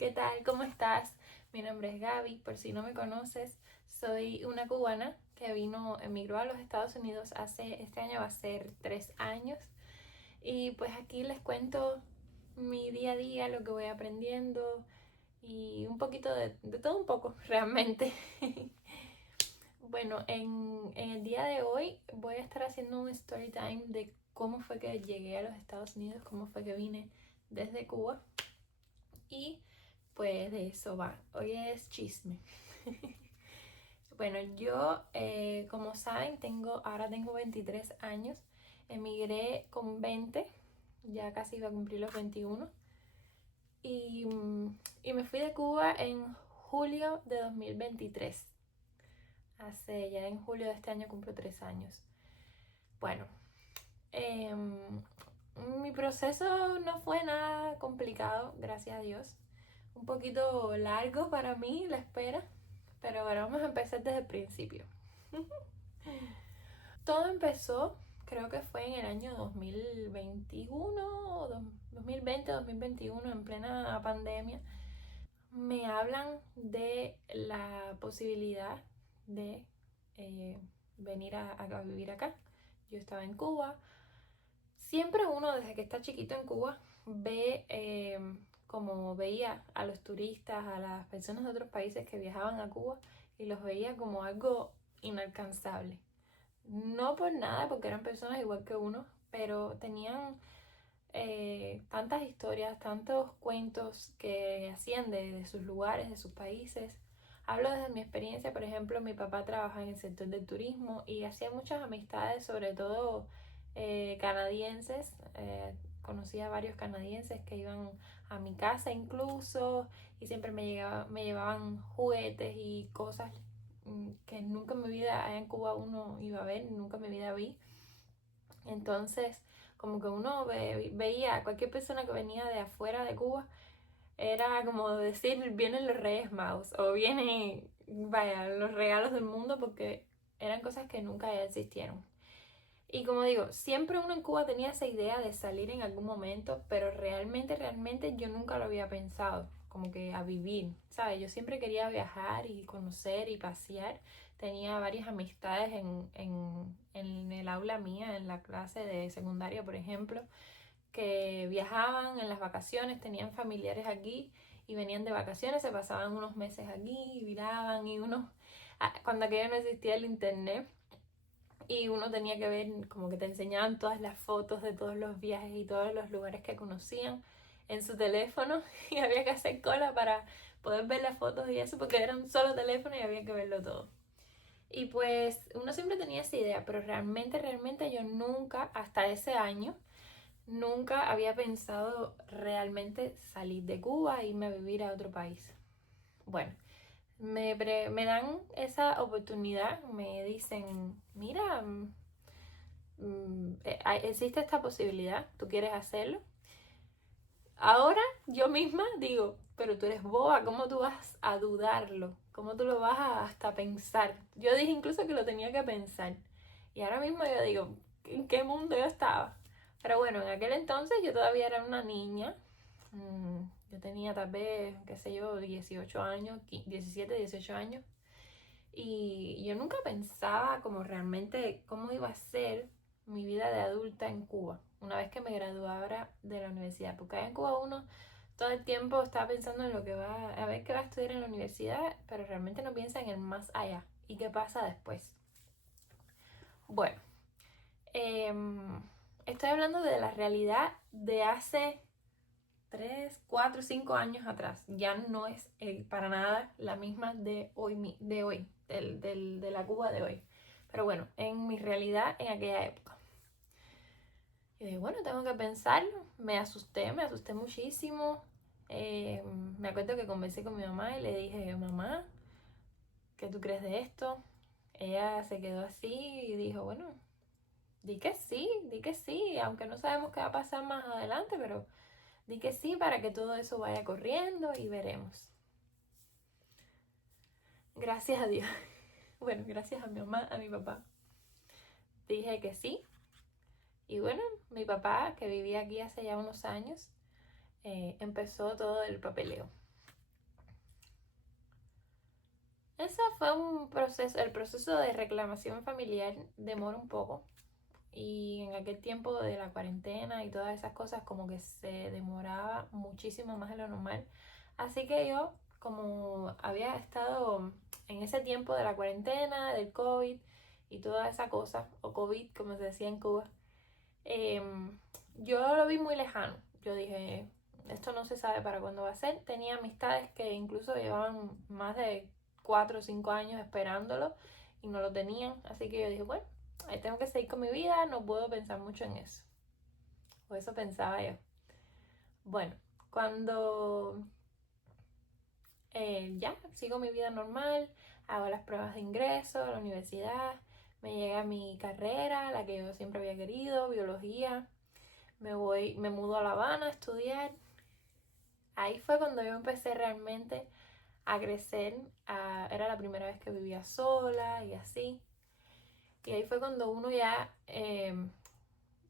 ¿Qué tal? ¿Cómo estás? Mi nombre es Gaby, por si no me conoces, soy una cubana que emigró a los Estados Unidos este año va a ser 3 años y pues aquí les cuento mi día a día, lo que voy aprendiendo y un poquito de todo un poco realmente. Bueno, en el día de hoy voy a estar haciendo un story time de cómo fue que llegué a los Estados Unidos, cómo fue que vine desde Cuba y pues de eso va. Hoy es chisme. Bueno, yo, como saben, ahora tengo 23 años. Emigré con 20, ya casi iba a cumplir los 21. Y, y me fui de Cuba en julio de 2023. Ya en julio de este año cumplo 3 años. Bueno, em, mi proceso no fue nada complicado, gracias a Dios. Un poquito largo para mí la espera, pero bueno, vamos a empezar desde el principio. Todo empezó, creo que fue en el año 2021, 2020, 2021, en plena pandemia. Me hablan de la posibilidad de venir a vivir acá. Yo estaba en Cuba. Siempre uno, desde que está chiquito en Cuba, ve como veía a los turistas, a las personas de otros países que viajaban a Cuba y los veía como algo inalcanzable. No por nada, porque eran personas igual que uno, pero tenían tantas historias, tantos cuentos que hacían de sus lugares, de sus países. Hablo desde mi experiencia, por ejemplo, mi papá trabaja en el sector del turismo y hacía muchas amistades, sobre todo canadienses. Conocí a varios canadienses que iban a mi casa incluso y siempre me llevaban juguetes y cosas que nunca en mi vida allá en Cuba uno iba a ver, nunca en mi vida vi. Entonces, como que uno veía a cualquier persona que venía de afuera de Cuba, era como decir, vienen los Reyes Magos o vienen, vaya, los regalos del mundo porque eran cosas que nunca ya existieron. Y como digo, siempre uno en Cuba tenía esa idea de salir en algún momento, pero realmente yo nunca lo había pensado, como que a vivir, ¿sabes? Yo siempre quería viajar y conocer y pasear. Tenía varias amistades en el aula mía, en la clase de secundaria, por ejemplo, que viajaban en las vacaciones, tenían familiares aquí y venían de vacaciones, se pasaban unos meses aquí, miraban y cuando aquello no existía el internet, y uno tenía que ver, como que te enseñaban todas las fotos de todos los viajes y todos los lugares que conocían en su teléfono y había que hacer cola para poder ver las fotos y eso porque era un solo teléfono y había que verlo todo. Y pues uno siempre tenía esa idea, pero realmente yo nunca, hasta ese año, nunca había pensado realmente salir de Cuba e irme a vivir a otro país. Bueno, me dan esa oportunidad, me dicen, mira, existe esta posibilidad, ¿tú quieres hacerlo? Ahora yo misma digo, pero tú eres boba, ¿cómo tú vas a dudarlo? ¿Cómo tú lo vas a hasta pensar? Yo dije incluso que lo tenía que pensar. Y ahora mismo yo digo, ¿en qué mundo yo estaba? Pero bueno, en aquel entonces yo todavía era una niña. Yo tenía tal vez, qué sé yo, 18 años, 17, 18 años. Y yo nunca pensaba como realmente cómo iba a ser mi vida de adulta en Cuba, una vez que me graduara de la universidad. Porque allá en Cuba uno todo el tiempo está pensando en lo que a ver qué va a estudiar en la universidad, pero realmente no piensa en el más allá y qué pasa después. Bueno, estoy hablando de la realidad de hace 3, 4, 5 años atrás. Ya no es para nada la misma de hoy, de la Cuba de hoy. Pero bueno, en mi realidad en aquella época. Y dije, bueno, tengo que pensarlo. Me asusté muchísimo. Me acuerdo que conversé con mi mamá y le dije, mamá, ¿qué tú crees de esto? Ella se quedó así y dijo, bueno, di que sí, aunque no sabemos qué va a pasar más adelante, pero di que sí para que todo eso vaya corriendo y veremos. Gracias a Dios. Bueno, gracias a mi mamá, a mi papá. Dije que sí. Y bueno, mi papá, que vivía aquí hace ya unos años, empezó todo el papeleo. Ese fue un proceso, el proceso de reclamación familiar demora un poco. Y en aquel tiempo de la cuarentena y todas esas cosas como que se demoraba muchísimo más de lo normal. Así que yo, como había estado en ese tiempo de la cuarentena, del COVID y toda esa cosa, o COVID como se decía en Cuba, yo lo vi muy lejano. Yo dije, esto no se sabe para cuándo va a ser. Tenía amistades que incluso llevaban más de 4 o 5 años esperándolo y no lo tenían. Así que yo dije, bueno, ahí tengo que seguir con mi vida, no puedo pensar mucho en eso. O eso pensaba yo. Bueno, cuando ya sigo mi vida normal, hago las pruebas de ingreso a la universidad, me llega mi carrera, la que yo siempre había querido, biología, me mudo a La Habana a estudiar. Ahí fue cuando yo empecé realmente a crecer, era la primera vez que vivía sola y así. Y ahí fue cuando uno ya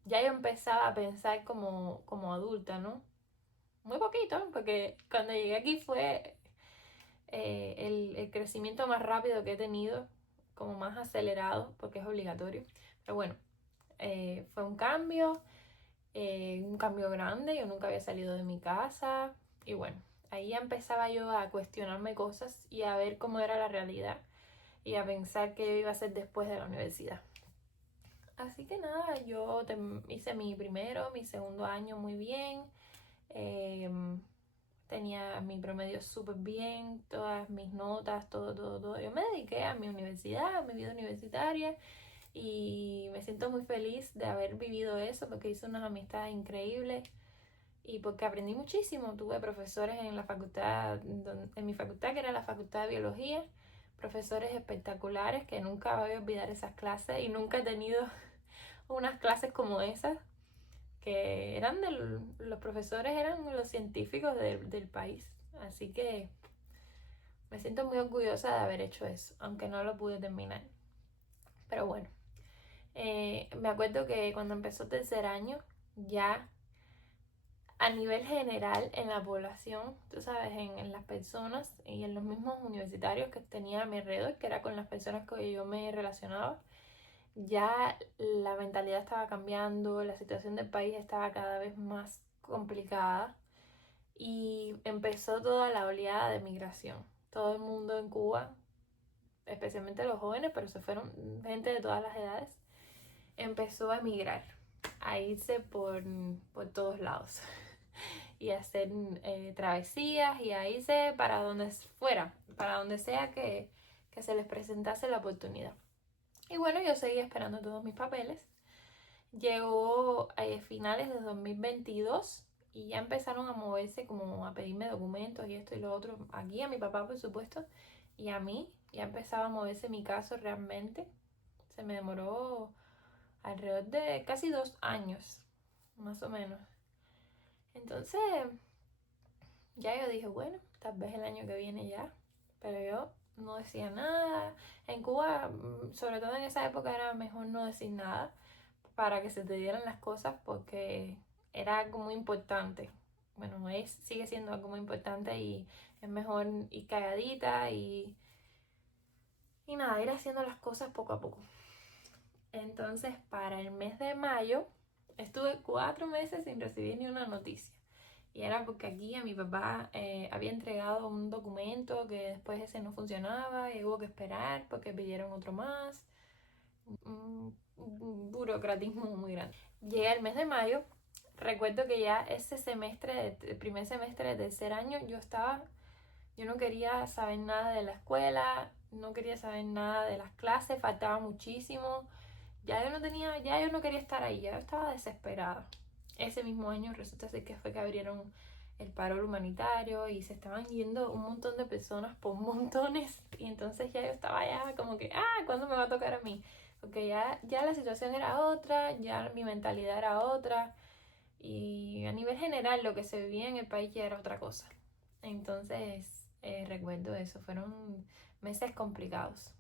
yo empezaba a pensar como adulta, ¿no? Muy poquito, porque cuando llegué aquí fue el crecimiento más rápido que he tenido, como más acelerado, porque es obligatorio. Pero bueno, fue un cambio grande, yo nunca había salido de mi casa y bueno, ahí ya empezaba yo a cuestionarme cosas y a ver cómo era la realidad y a pensar qué iba a hacer después de la universidad. Así que nada, yo hice mi primero, mi segundo año muy bien. Eh, Tenía mi promedio súper bien, todas mis notas, todo. Yo me dediqué a mi universidad, a mi vida universitaria y me siento muy feliz de haber vivido eso porque hice unas amistades increíbles y porque aprendí muchísimo. Tuve profesores en la facultad, en mi facultad, que era la Facultad de Biología, profesores espectaculares que nunca voy a olvidar esas clases y nunca he tenido unas clases como esas, que los profesores eran los científicos del país. Así que me siento muy orgullosa de haber hecho eso, aunque no lo pude terminar. Pero bueno, me acuerdo que cuando empezó tercer año, ya a nivel general en la población, tú sabes, en las personas y en los mismos universitarios que tenía a mi alrededor, que era con las personas que yo me relacionaba, ya la mentalidad estaba cambiando, la situación del país estaba cada vez más complicada y empezó toda la oleada de migración. Todo el mundo en Cuba, especialmente los jóvenes, pero se fueron gente de todas las edades, empezó a emigrar, a irse por todos lados y a hacer travesías y a irse para donde fuera, para donde sea que se les presentase la oportunidad. Y bueno, yo seguía esperando todos mis papeles. Llegó a finales de 2022 y ya empezaron a moverse, como a pedirme documentos y esto y lo otro. Aquí a mi papá, por supuesto, y a mí. Ya empezaba a moverse mi caso realmente. Se me demoró alrededor de casi 2 años, más o menos. Entonces, ya yo dije, bueno, tal vez el año que viene ya. Pero yo no decía nada. En Cuba, sobre todo en esa época, era mejor no decir nada para que se te dieran las cosas porque era algo muy importante. Bueno, sigue siendo algo muy importante y es mejor ir calladita y nada, ir haciendo las cosas poco a poco. Entonces, para el mes de mayo, estuve 4 meses sin recibir ni una noticia. Y era porque aquí a mi papá había entregado un documento que después ese no funcionaba y hubo que esperar porque pidieron otro más. Un burocratismo muy grande. Llega el mes de mayo, recuerdo que ya ese semestre, el primer semestre de tercer año, yo no quería saber nada de la escuela, no quería saber nada de las clases, faltaba muchísimo. Ya yo no quería estar ahí, ya yo estaba desesperada. Ese mismo año resulta ser que fue que abrieron el paro humanitario y se estaban yendo un montón de personas por montones y entonces ya yo estaba ya como que, ¿cuándo me va a tocar a mí? Porque ya la situación era otra, ya mi mentalidad era otra y a nivel general lo que se vivía en el país ya era otra cosa. Entonces recuerdo eso, fueron meses complicados.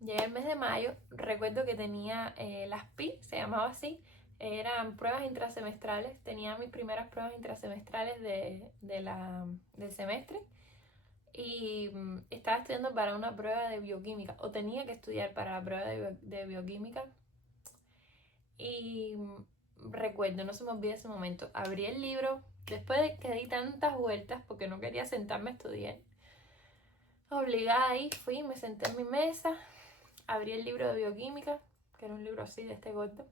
Llegué el mes de mayo, recuerdo que tenía las PI, se llamaba así, eran pruebas intrasemestrales, tenía mis primeras pruebas intrasemestrales del semestre y estaba estudiando para una prueba de bioquímica, o tenía que estudiar para la prueba de bioquímica. Y recuerdo, no se me olvida ese momento, abrí el libro, después de que di tantas vueltas porque no quería sentarme a estudiar, obligada ahí, fui, me senté en mi mesa, abrí el libro de bioquímica, que era un libro así de este gordo,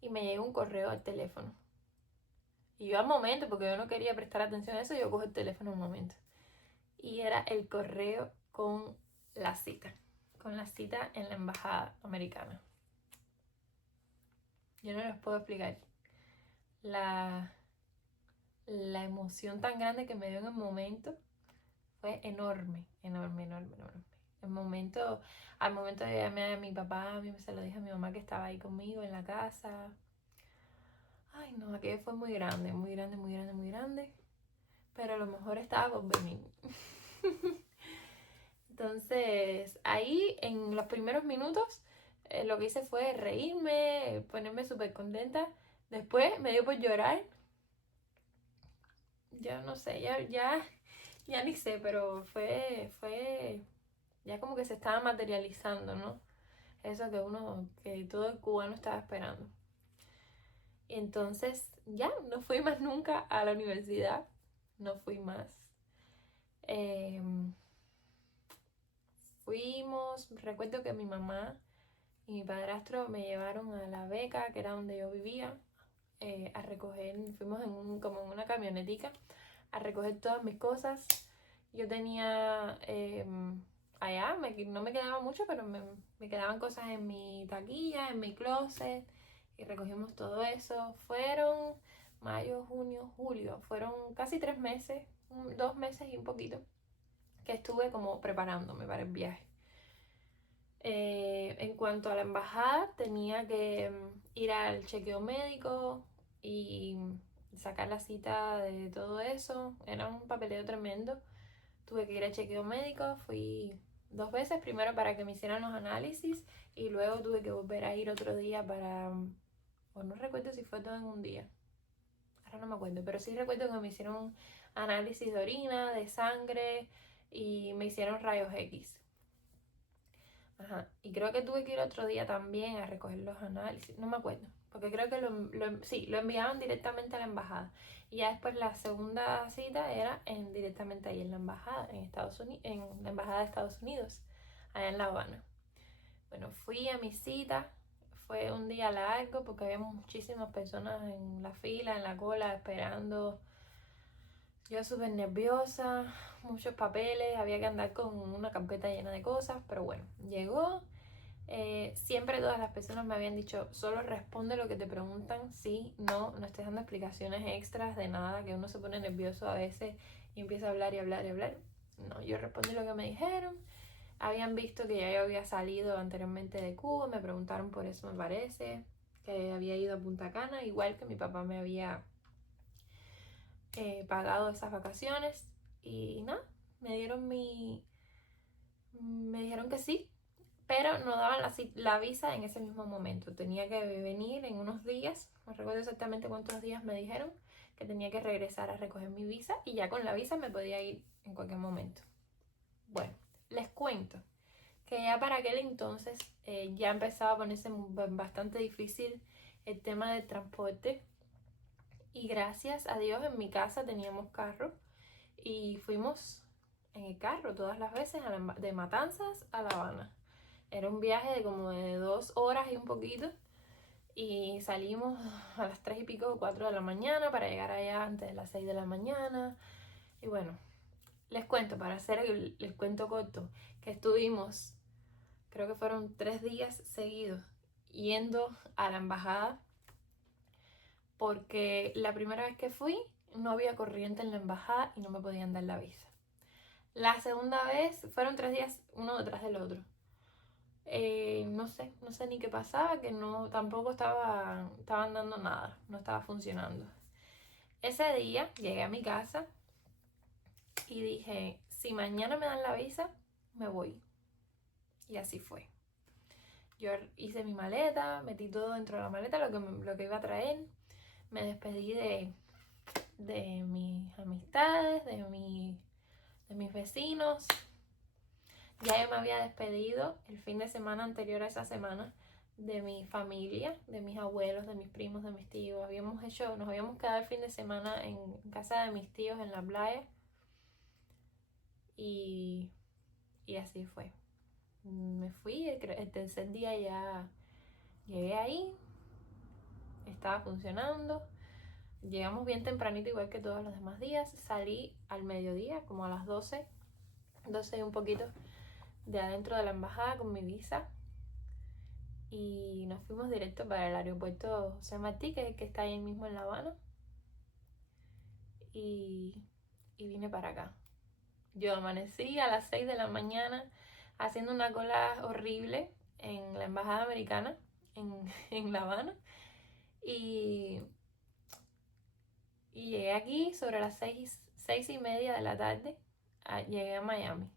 y me llegó un correo al teléfono. Y yo al momento, porque yo no quería prestar atención a eso, yo cojo el teléfono un momento. Y era el correo con la cita en la embajada americana. Yo no les puedo explicar la emoción tan grande que me dio en el momento. Fue enorme, enorme, enorme, enorme. Al momento de llamar a mi papá, a mí se lo dije a mi mamá que estaba ahí conmigo en la casa. Ay, no, aquello fue muy grande, muy grande, muy grande, muy grande. Pero a lo mejor estaba por venir. Entonces, ahí en los primeros minutos, lo que hice fue reírme, ponerme súper contenta. Después me dio por llorar. Ya no sé, ya ni sé, pero fue ya como que se estaba materializando, ¿no? Eso que todo el cubano estaba esperando. Y entonces ya, no fui más nunca a la universidad, no fui más. Recuerdo que mi mamá y mi padrastro me llevaron a la beca, que era donde yo vivía, a recoger, fuimos como en una camionetica, a recoger todas mis cosas. Yo tenía allá, no me quedaba mucho, pero me quedaban cosas en mi taquilla, en mi closet, y recogimos todo eso. Fueron mayo, junio, julio, fueron casi 3 meses, 2 meses y un poquito, que estuve como preparándome para el viaje. En cuanto a la embajada, tenía que ir al chequeo médico y sacar la cita de todo eso. Era un papeleo tremendo. Tuve que ir al chequeo médico, fui 2 veces, primero para que me hicieran los análisis y luego tuve que volver a ir otro día o no recuerdo si fue todo en un día, ahora no me acuerdo, pero sí recuerdo que me hicieron análisis de orina, de sangre y me hicieron rayos X. Ajá. Y creo que tuve que ir otro día también a recoger los análisis, no me acuerdo, porque creo que lo enviaban directamente a la embajada. Y ya después la segunda cita era directamente ahí en la embajada, en la embajada de Estados Unidos, allá en La Habana. Bueno, fui a mi cita, fue un día largo porque había muchísimas personas en la fila, en la cola, esperando. Yo súper nerviosa, muchos papeles, había que andar con una carpeta llena de cosas, pero bueno, llegó. Siempre todas las personas me habían dicho, solo responde lo que te preguntan, sí, no estés dando explicaciones extras de nada, que uno se pone nervioso a veces y empieza a hablar y hablar y hablar. No, yo respondí lo que me dijeron. Habían visto que ya yo había salido anteriormente de Cuba, me preguntaron por eso, me parece, que había ido a Punta Cana, igual que mi papá me había pagado esas vacaciones. Y nada, me dijeron que sí, pero no daban la visa en ese mismo momento. Tenía que venir en unos días, no recuerdo exactamente cuántos días me dijeron, que tenía que regresar a recoger mi visa y ya con la visa me podía ir en cualquier momento. Bueno, les cuento que ya para aquel entonces ya empezaba a ponerse bastante difícil el tema del transporte, y gracias a Dios en mi casa teníamos carro y fuimos en el carro todas las veces de Matanzas a La Habana. Era un viaje de como de 2 horas y un poquito, y salimos a las 3 y pico, 4 de la mañana para llegar allá antes de las 6 de la mañana. Y bueno, les cuento, para hacer el cuento corto, que estuvimos, creo que fueron 3 días seguidos yendo a la embajada, porque la primera vez que fui no había corriente en la embajada y no me podían dar la visa. La segunda vez fueron 3 días uno detrás del otro. No sé ni qué pasaba, que no, tampoco estaban dando nada, no estaba funcionando. Ese día llegué a mi casa y dije, si mañana me dan la visa, me voy. Y así fue. Yo hice mi maleta, metí todo dentro de la maleta, lo que iba a traer. Me despedí de mis amistades, de mi de mis vecinos. Ya yo me había despedido el fin de semana anterior a esa semana de mi familia, de mis abuelos, de mis primos, de mis tíos. Nos habíamos quedado el fin de semana en casa de mis tíos en la playa. Y así fue. Me fui, el tercer día ya llegué ahí, estaba funcionando. Llegamos bien tempranito, igual que todos los demás días. Salí al mediodía, como a las 12 y un poquito, de adentro de la embajada con mi visa. Y nos fuimos directo para el aeropuerto José Martí, que está ahí mismo en La Habana. Y vine para acá. Yo amanecí a las 6 de la mañana haciendo una cola horrible en la embajada americana en La Habana. Y llegué aquí sobre las 6:30 de la tarde. Llegué a Miami.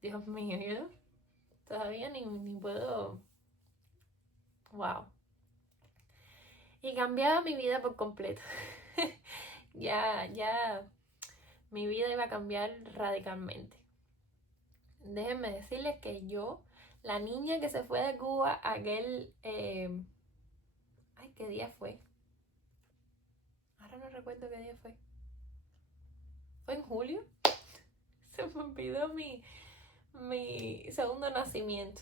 Dios mío, yo todavía ni puedo. Wow. Y cambiaba mi vida por completo. ya mi vida iba a cambiar radicalmente. Déjenme decirles que yo, la niña que se fue de Cuba aquel... ¿qué día fue? Ahora no recuerdo qué día fue. ¿Fue en julio? Se me olvidó mi segundo nacimiento.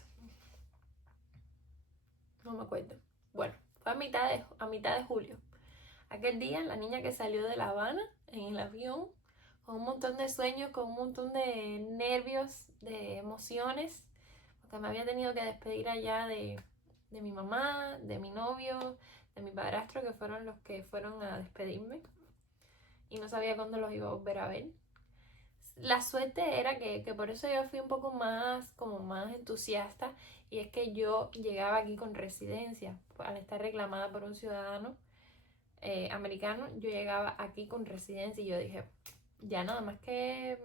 No me acuerdo. Bueno, fue a mitad de julio. Aquel día, la niña que salió de La Habana en el avión, con un montón de sueños, con un montón de nervios, de emociones, porque me había tenido que despedir allá de mi mamá, de mi novio, de mi padrastro, que fueron los que fueron a despedirme, y no sabía cuándo los iba a volver a ver. La suerte era que por eso yo fui un poco más entusiasta, y es que yo llegaba aquí con residencia. Al estar reclamada por un ciudadano americano, yo llegaba aquí con residencia y yo dije, ya nada más que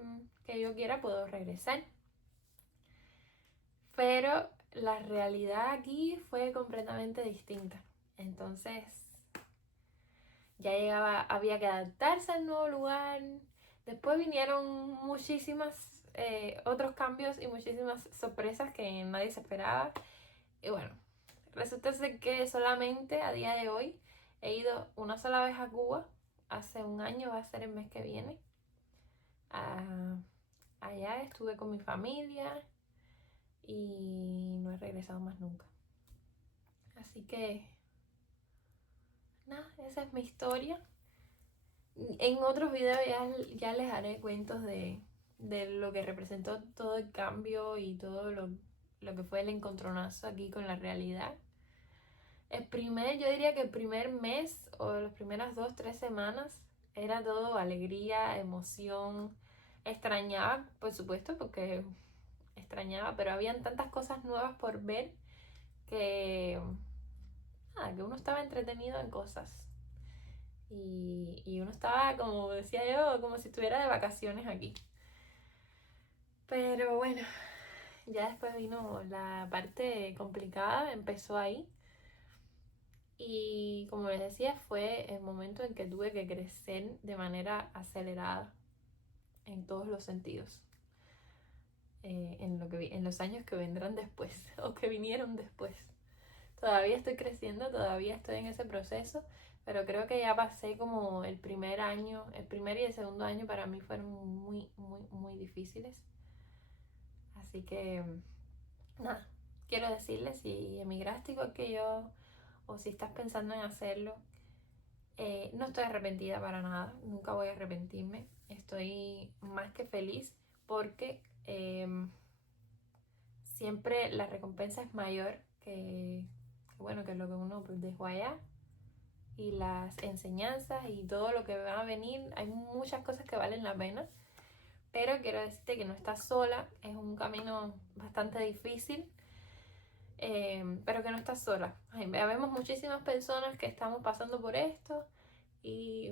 yo quiera puedo regresar. Pero la realidad aquí fue completamente distinta. Entonces ya había que adaptarse al nuevo lugar. Después vinieron muchísimas otros cambios y muchísimas sorpresas que nadie se esperaba. Y bueno, resulta ser que solamente a día de hoy he ido una sola vez a Cuba. Hace un año, va a ser el mes que viene. Allá estuve con mi familia y no he regresado más nunca. Así que, nada, esa es mi historia. En otros videos ya les haré cuentos de lo que representó todo el cambio y todo lo que fue el encontronazo aquí con la realidad. Yo diría que el primer mes o las primeras 2-3 semanas era todo alegría, emoción. Extrañaba, por supuesto, porque extrañaba, pero habían tantas cosas nuevas por ver que uno estaba entretenido en cosas. Y uno estaba, como decía yo, como si estuviera de vacaciones aquí. Pero bueno, ya después vino la parte complicada, empezó ahí. Y como les decía, fue el momento en que tuve que crecer de manera acelerada en todos los sentidos. En los años que vendrán después o que vinieron después. Todavía estoy creciendo, todavía estoy en ese proceso, pero creo que ya pasé como el primer y el segundo año para mí fueron muy, muy, muy difíciles. Así que, nada, quiero decirles, si emigraste igual que yo, o si estás pensando en hacerlo, no estoy arrepentida para nada, nunca voy a arrepentirme. Estoy más que feliz porque siempre la recompensa es mayor que lo que uno dejó allá. Y las enseñanzas y todo lo que va a venir, hay muchas cosas que valen la pena. Pero quiero decirte que no estás sola, es un camino bastante difícil, pero que no estás sola. Vemos muchísimas personas que estamos pasando por esto y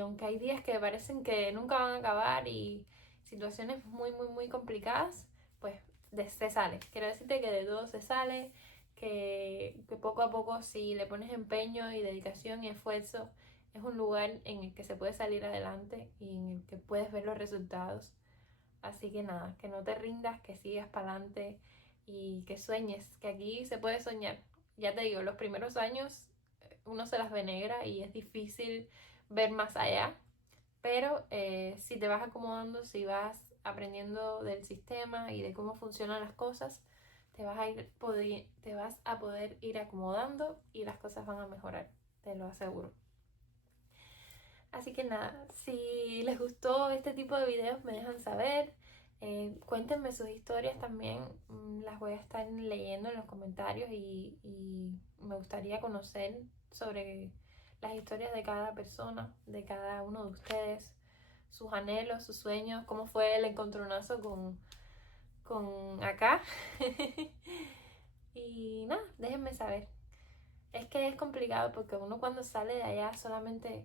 aunque hay días que parecen que nunca van a acabar y situaciones muy, muy, muy complicadas, pues se sale. Quiero decirte que de todo se sale, que poco a poco, si le pones empeño y dedicación y esfuerzo, es un lugar en el que se puede salir adelante y en el que puedes ver los resultados. Así que nada, que no te rindas, que sigas para adelante y que sueñes, que aquí se puede soñar. Ya te digo, los primeros años uno se las ve negra y es difícil ver más allá, pero si te vas acomodando, si vas aprendiendo del sistema y de cómo funcionan las cosas, te vas a poder ir acomodando y las cosas van a mejorar, te lo aseguro. Así que nada, si les gustó este tipo de videos me dejan saber. Cuéntenme sus historias también, las voy a estar leyendo en los comentarios y me gustaría conocer sobre las historias de cada persona, de cada uno de ustedes, sus anhelos, sus sueños, cómo fue el encontronazo con acá. Y nada, déjenme saber. Es que es complicado porque uno cuando sale de allá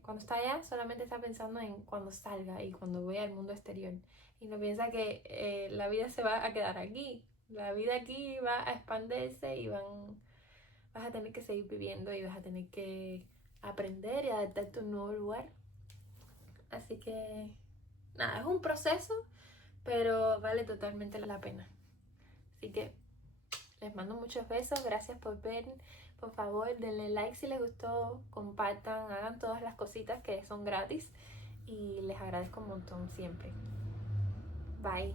cuando está allá solamente está pensando en cuando salga y cuando voy al mundo exterior. Y no piensa que la vida se va a quedar aquí. La vida aquí va a expandirse y vas a tener que seguir viviendo y vas a tener que aprender y adaptarte a un nuevo lugar. Así que nada, es un proceso, pero vale totalmente la pena. Así que les mando muchos besos, gracias por ver. Por favor, denle like si les gustó, compartan, hagan todas las cositas que son gratis y les agradezco un montón siempre. Bye.